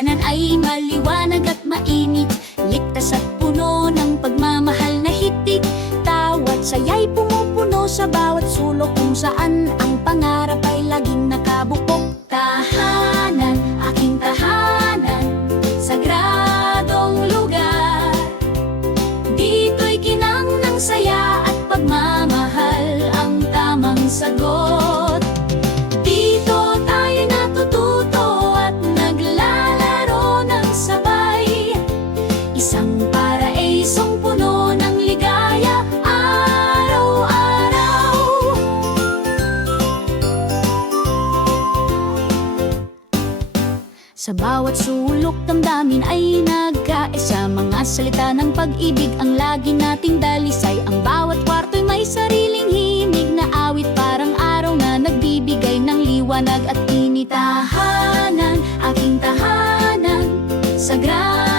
tahanan ay maliwanag at mainit, ligtas at puno ng pagmamahal na hitik. Tawat saya'y pumupuno sa bawat sulok, kung saan ang pangarap ay laging nakabukok. Tahanan, aking tahanan, sagradong lugar. Dito'y ginang ng saya at pagmamahal ang tamang sagot. Dito tayo natututo at naglalaro ng sabay, isang paraisong puno ng ligaya araw-araw. Sa bawat sulok damdamin ay nagkaisa, mga salita ng pag-ibig ang lagi nating dalisay. Ang bawat kwarto'y may sariling himig na awit, parang araw na nagbibigay ng liwanag at init. Tahanan, aking tahanan, sagrado